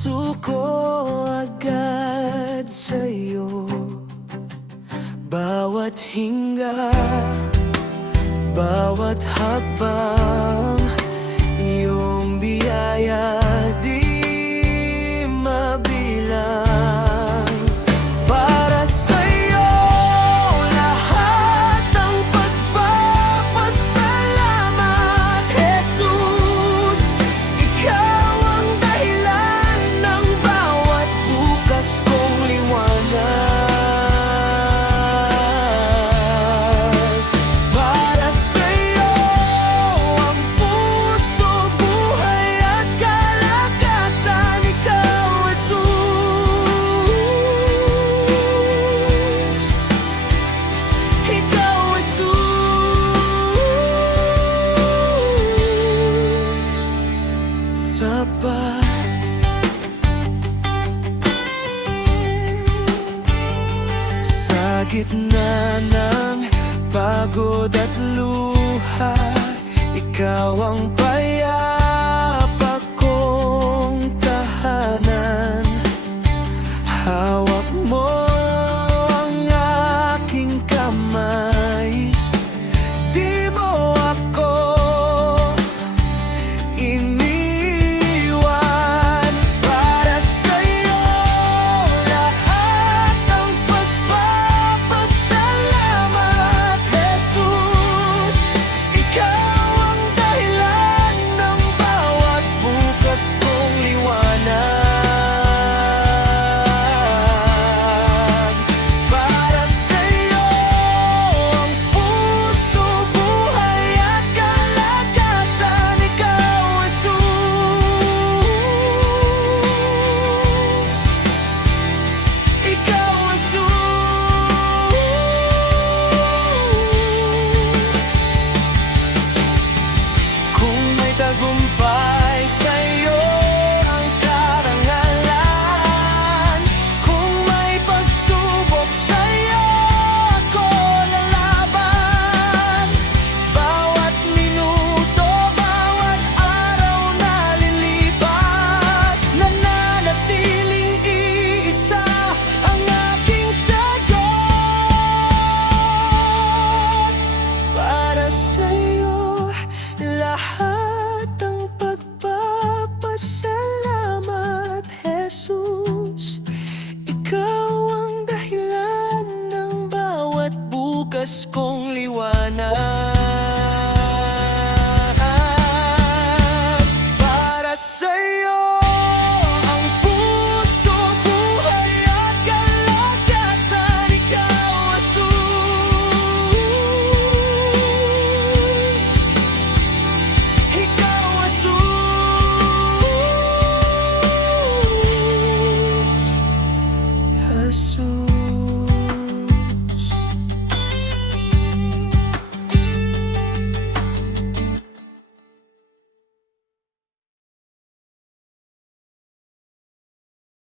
puso ko agad sa'yo. Bawat hinga, bawat hakbang, iyong biyaya di mabilang. Para sa'yo lahat ang pagpapasalamat, Jesus. Ikaw ang dahilan ng bawat bukas kong liwanag. Para sa'yo ang puso, buhay at kalakasan, ikaw, Jesus. Ikaw, Jesus. Sapat. Sa gitna ng pagod at luha, ikaw ang